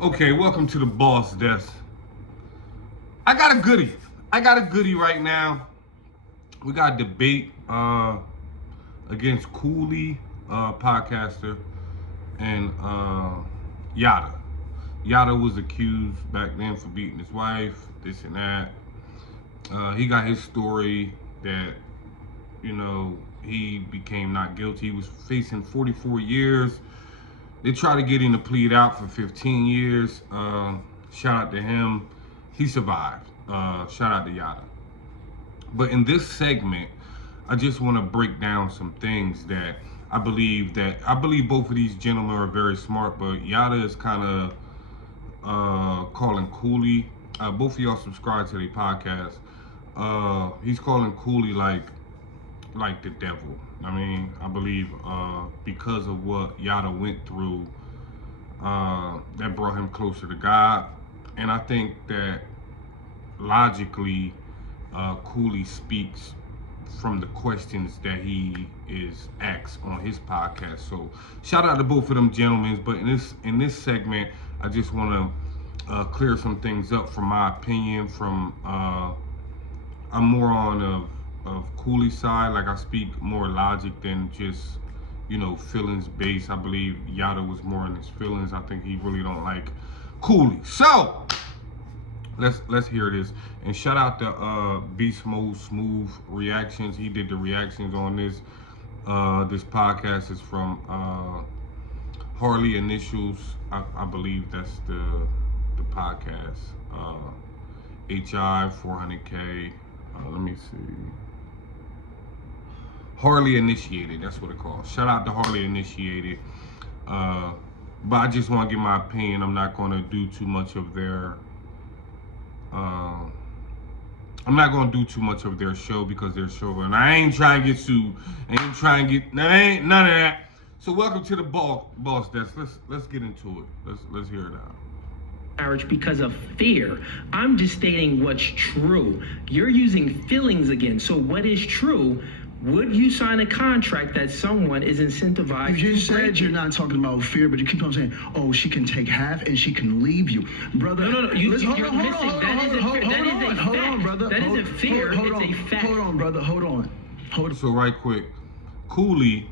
Okay, welcome to the Boss Desk. I got a goodie. Right now. We got a debate against Cooley, podcaster, and Yada. Yada was accused back then for beating his wife, this and that. He got his story that, he became not guilty. He was facing 44 years. They tried to get him to plead out for 15 years. Shout out to him. He survived. Shout out to Yada. But in this segment, I just want to break down some things that I believe both of these gentlemen are very smart, but Yada is kind of calling Cooley. Both of y'all subscribe to their podcast. He's calling Cooley like the devil. I mean, I believe because of what Yada went through, that brought him closer to God. And I think that logically, Cooley speaks from the questions that he is asked on his podcast. So shout out to both of them gentlemen. But in this segment, I just want to clear some things up from my opinion. I'm more on of Cooley's side. Like, I speak more logic than just feelings based. I believe Yada was more in his feelings. I think he really don't like Cooley. So let's hear this. And shout out to Beast Mode Smooth Reactions. He did the reactions on this. This podcast is from Harley Initials. I believe that's the podcast. HI 400K. Let me see. Harley Initiated, that's what it called. Shout out to Harley Initiated. But I just want to give my opinion. I'm not going to do too much of their show, because their show, and I ain't trying to get sued. I ain't trying to get none of that. So welcome to the boss desk. Let's get into it. Let's hear it out. Marriage because of fear. I'm just stating what's true. You're using feelings again. So what is true? Would you sign a contract that someone is incentivized? You just said you're not talking about fear, but you keep on saying, "Oh, she can take half and she can leave you, brother." No. You're missing. That isn't fear. That is a fact. On, brother. That isn't fear. It's a fact. Hold on, brother. Hold on. So right quick, Cooley,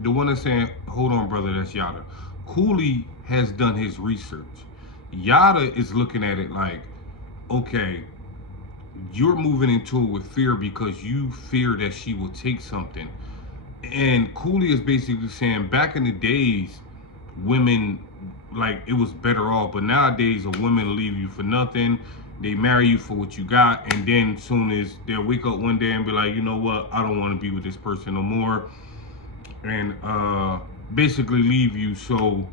the one that's saying, "Hold on, brother," that's Yada. Cooley has done his research. Yada is looking at it like, okay, you're moving into it with fear because you fear that she will take something. And Cooley is basically saying, back in the days, women, like, it was better off. But nowadays, a woman will leave you for nothing. They marry you for what you got. And then soon as they'll wake up one day and be like, you know what, I don't want to be with this person no more. And basically leave you. So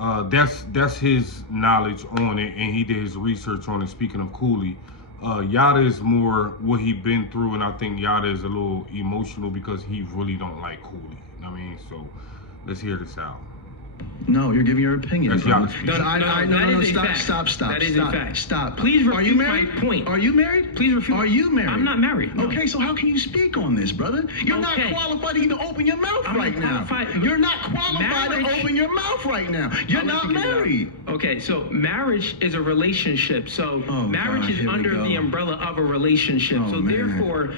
that's his knowledge on it. And he did his research on it. Speaking of Cooley, Yada is more what he been through, and I think Yada is a little emotional because he really don't like Cooley. I mean, so let's hear this out. No, you're giving your opinion. That's Yada. No, stop. That is a fact. Stop. Please refute Are you married? my point. Are you married? Please refute. Are you married? I'm not married. No. Okay, so how can you speak on this, brother? You're not qualified to even open your mouth right now. You're not qualified to open your mouth right now. You're not married. Okay, so marriage is a relationship. So marriage is under the umbrella of a relationship. So therefore,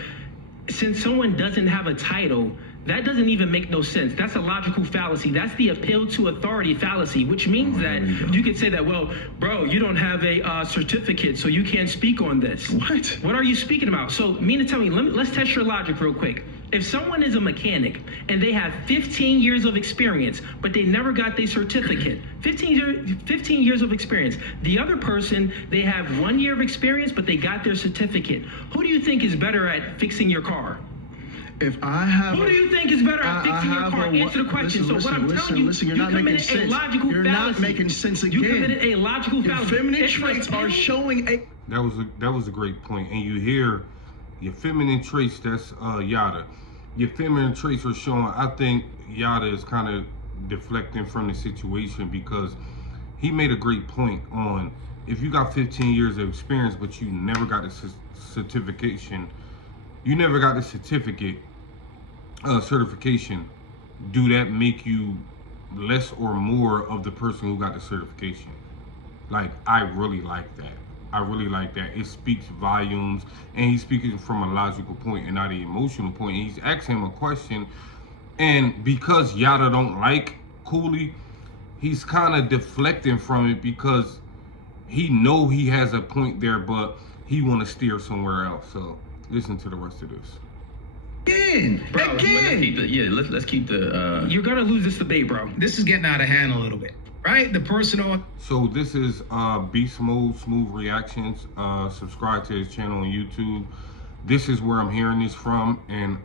since someone doesn't have a title, that doesn't even make no sense. That's a logical fallacy. That's the appeal to authority fallacy, which means that you could say that, well, bro, you don't have a certificate, so you can't speak on this. What are you speaking about? So, tell me, let's test your logic real quick. If someone is a mechanic and they have 15 years of experience, but they never got their certificate, 15 years of experience. The other person, they have 1 year of experience, but they got their certificate. Who do you think is better at fixing your car? If I have, who do you think is better at fixing your car? Answer the question. So what I'm telling you, you're you not making committed sense. a logical You're fallacy. not making sense again. You committed a logical Your fallacy. feminine traits are showing a. That was a great point. And you hear your feminine traits. That's Yada. Your feminine traits are showing. I think Yada is kind of deflecting from the situation because he made a great point on if you got 15 years of experience, but you never got the certification. You never got the certificate. Certification, do that make you less or more of the person who got the certification. Like, I really like that. I really like that. It speaks volumes, and he's speaking from a logical point and not an emotional point. And he's asking him a question, and because Yada don't like Cooley, he's kind of deflecting from it because he know he has a point there, but he want to steer somewhere else. So listen to the rest of this. Again. Let's keep the. You're gonna lose this debate, bro. This is getting out of hand a little bit, right? The personal. So this is Beast Mode Smooth Reactions. Subscribe to his channel on YouTube. This is where I'm hearing this from, and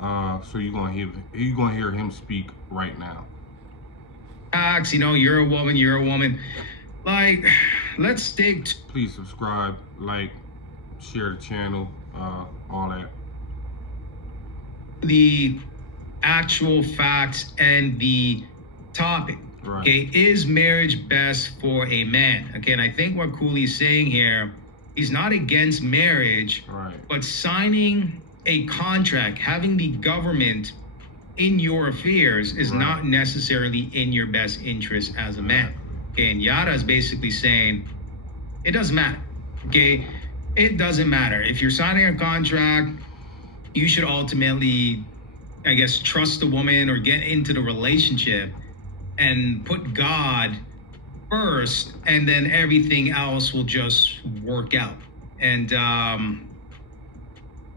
so you're gonna hear him speak right now. You know, you're a woman. Like, let's stick to. Please subscribe, like, share the channel, all that. The actual facts and the topic. Right. Okay, is marriage best for a man? Again, I think what Cooley's saying here, he's not against marriage, right, but signing a contract, having the government in your affairs is right. not necessarily in your best interest as a man. Okay, and Yada is basically saying it doesn't matter. Okay, it doesn't matter. If you're signing a contract, you should ultimately, I guess, trust the woman or get into the relationship and put God first, and then everything else will just work out. And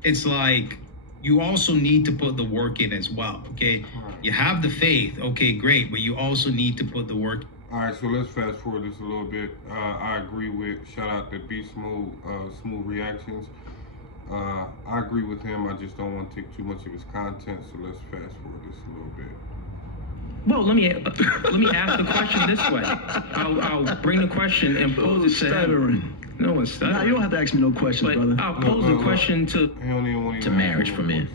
it's like, you also need to put the work in as well, okay? You have the faith, okay, great, but you also need to put the work. All right, so let's fast forward this a little bit. I agree with, shout out to Beast Mode Smooth Reactions. I agree with him. I just don't want to take too much of his content, so let's fast forward this a little bit. Well, let me ask the question this way. I'll bring the question and pose it to him. No one's stuttering. Nah, you don't have to ask me no questions, brother. I'll pose the question to marriage for men.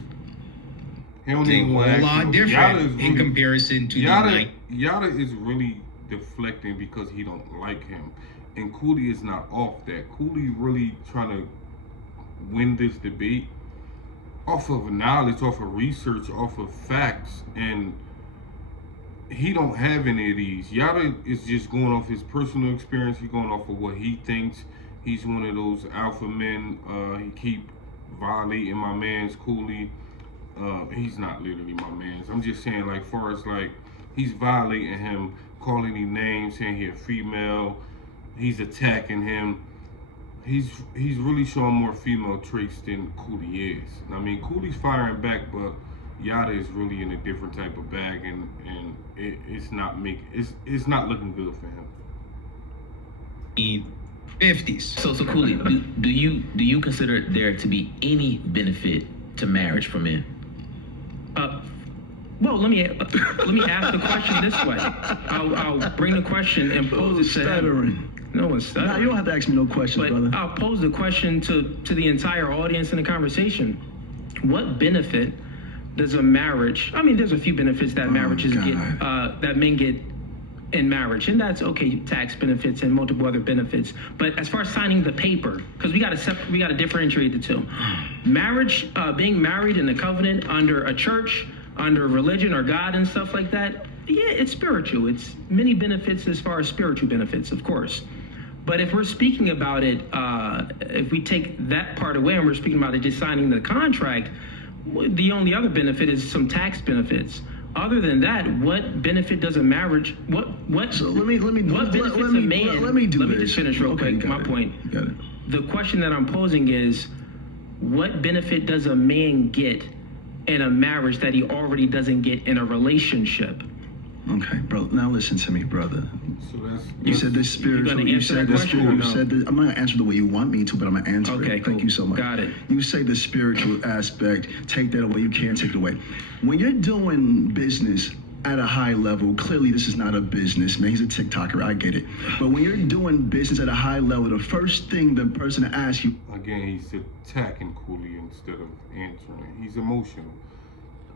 He don't even want to a lot different in comparison to Yada is really deflecting because he don't like him, and Cooley is not off that. Cooley really trying to win this debate off of knowledge, off of research, off of facts, and he don't have any of these. Yada is just going off his personal experience. He's going off of what he thinks. He's one of those alpha men. He keep violating my man's Cooley. He's not literally my man's. I'm just saying, like, far as like, he's violating him, calling him names, saying he a female. He's attacking him. He's really showing more female traits than Cooley is. I mean, Cooley's firing back, but Yada is really in a different type of bag, and it's not looking good for him. 50s. So Cooley, do you consider there to be any benefit to marriage for men? Well, let me ask the question this way. I'll bring the question and pose it to him. No one's stuttering. Nah, you don't have to ask me no questions, brother. I'll pose the question to the entire audience in the conversation. What benefit does a marriage? I mean, there's a few benefits that marriages get, that men get in marriage, and that's okay, tax benefits and multiple other benefits. But as far as signing the paper, because we got to differentiate the two. Marriage, being married in a covenant under a church, under religion or God and stuff like that, yeah, it's spiritual. It's many benefits as far as spiritual benefits, of course. But if we're speaking about it, if we take that part away and we're speaking about it just signing the contract, the only other benefit is some tax benefits. Other than that, what benefit does a marriage? What So let me benefits a man? Let me just finish real quick. My point. Got it. The question that I'm posing is, what benefit does a man get in a marriage that he already doesn't get in a relationship? Okay, bro. Now listen to me, brother. So you said this spiritual. You said this spiritual. You said this. I'm not gonna answer the way you want me to, but I'm gonna answer it. Thank you so much. Got it. You say the spiritual aspect. Take that away. You can't take it away. When you're doing business at a high level, clearly this is not a business, man. He's a TikToker. I get it. But when you're doing business at a high level, the first thing the person asks you. Again, he's attacking Cooley instead of answering. He's emotional.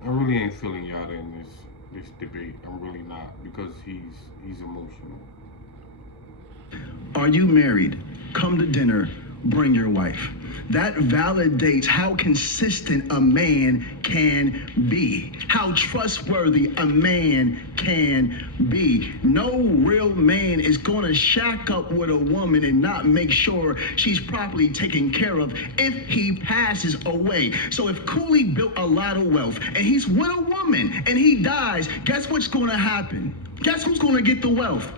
I really ain't feeling Yada in this debate. I'm really not, because he's emotional. Are you married? Come to dinner. Bring your wife. that validates how consistent a man can be, how trustworthy a man can be. No real man is going to shack up with a woman and not make sure she's properly taken care of if he passes away. So if Cooley built a lot of wealth and he's with a woman and he dies, guess what's going to happen? Guess who's going to get the wealth?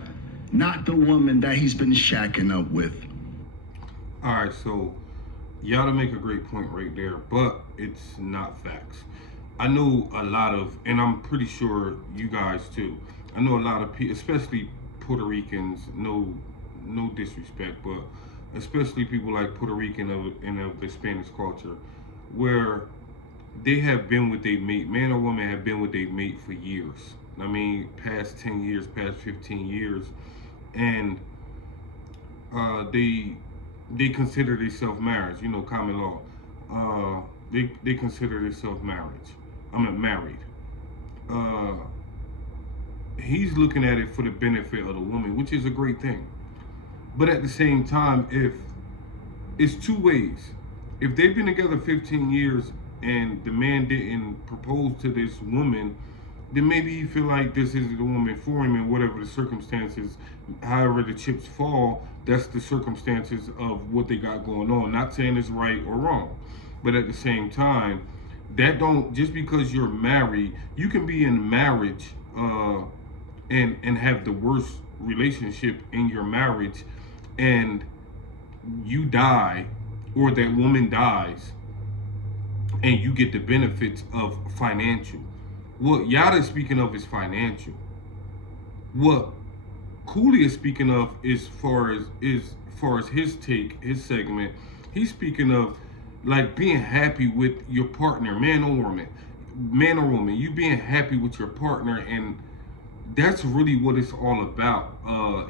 Not the woman that he's been shacking up with. All right, so y'all make a great point right there, but it's not facts. I know a lot of, and I'm pretty sure you guys too. I know a lot of people, especially Puerto Ricans. No disrespect, but especially people like Puerto Rican of the Spanish culture, where they have been with their mate, man or woman have been with their mate for years. I mean, past 10 years, past 15 years, and they consider themselves marriage, common law. They consider themselves married. He's looking at it for the benefit of the woman, which is a great thing. But at the same time, if it's two ways. If they've been together 15 years and the man didn't propose to this woman, then maybe he feel like this isn't the woman for him, and whatever the circumstances, however the chips fall, that's the circumstances of what they got going on. Not saying it's right or wrong, but at the same time, that don't, just because you're married, you can be in marriage and have the worst relationship in your marriage, and you die, or that woman dies, and you get the benefits of financial. What Yada is speaking of is financial. What Cooley is speaking of is far as his take, his segment, he's speaking of like being happy with your partner, man or woman, you being happy with your partner, and that's really what it's all about.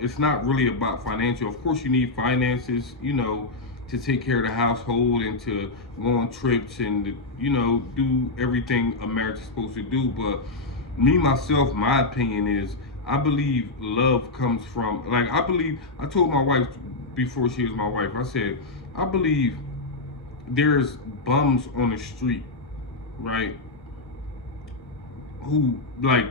It's not really about financial. Of course, you need finances, to take care of the household and to go on trips and do everything a marriage is supposed to do. But me, myself, my opinion is, I believe love comes from, I told my wife before she was my wife, I said, I believe there's bums on the street, right? Who like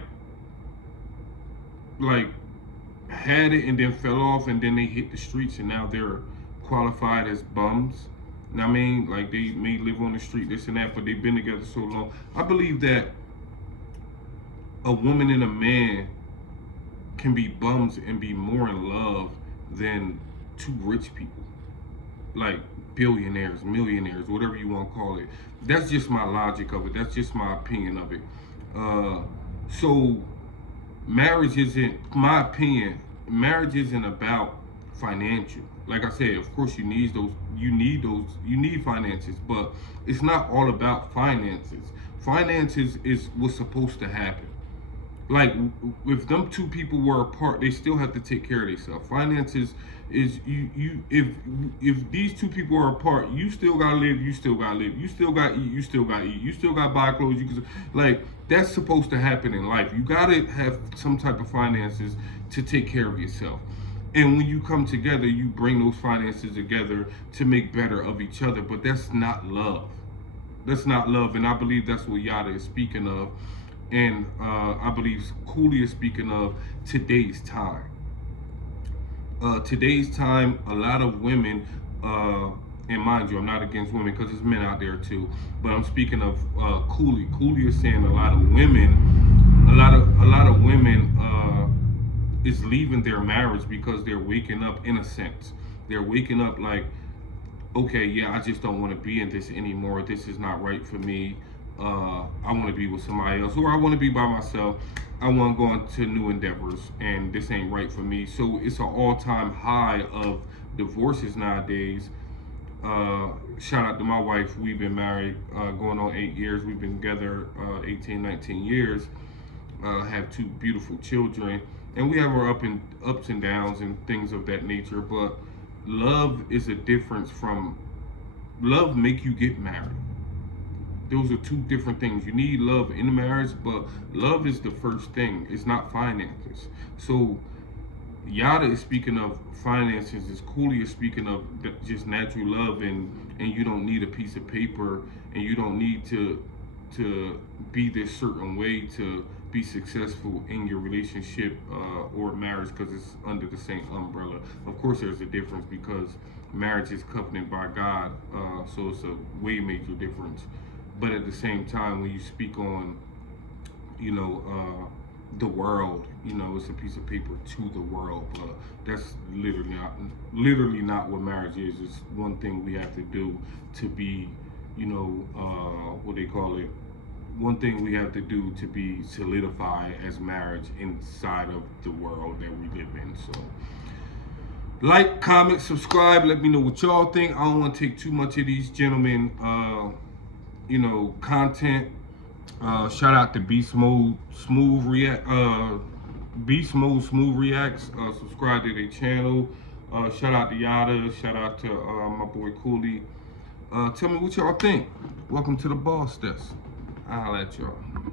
had it and then fell off, and then they hit the streets, and now they're qualified as bums. I mean, like, they may live on the street, this and that, but they've been together so long. I believe that a woman and a man can be bums and be more in love than two rich people, like billionaires, millionaires, whatever you want to call it. That's just my logic of it. That's just my opinion of it. So marriage isn't, my opinion, marriage isn't about financial. Like I said, of course you need finances, but it's not all about finances. Finances is what's supposed to happen. Like, if them two people were apart, they still have to take care of themselves. Finances is if these two people are apart, you still gotta live, you still gotta live, you still gotta eat, you still gotta eat, you still gotta buy clothes, that's supposed to happen in life. You gotta have some type of finances to take care of yourself. And when you come together, you bring those finances together to make better of each other. But that's not love. That's not love. And I believe that's what Yada is speaking of. And I believe Cooley is speaking of today's time. Today's time, a lot of women, and mind you, I'm not against women because there's men out there too, but I'm speaking of Cooley. Cooley is saying a lot of women is leaving their marriage because they're waking up, in a sense. They're waking up like, okay, yeah, I just don't want to be in this anymore. This is not right for me. I want to be with somebody else, or I want to be by myself. I want to go into new endeavors, and this ain't right for me. So it's an all-time high of divorces nowadays. Shout out to my wife. We've been married going on 8 years. We've been together 18, 19 years. Have 2 beautiful children, and we have our ups and downs and things of that nature. But love is a difference from love make you get married. Those are 2 different things. You need love in marriage, but love is the first thing. It's not finances. So Yada is speaking of finances. As Cooley is speaking of just natural love, and you don't need a piece of paper, and you don't need to be this certain way to be successful in your relationship or marriage, because it's under the same umbrella. Of course, there's a difference because marriage is covenanted by God, so it's a way major difference. But at the same time, when you speak on, the world, it's a piece of paper to the world, but that's literally not what marriage is. It's one thing we have to do to be, what they call it. One thing we have to do to be solidified as marriage inside of the world that we live in. So, like, comment, subscribe. Let me know what y'all think. I don't want to take too much of these gentlemen, content. Shout out to Beast Mode Smooth Reacts. Subscribe to their channel. Shout out to Yada. Shout out to my boy Cooley. Tell me what y'all think. Welcome to the Boss Desk. I'll holla at y'all.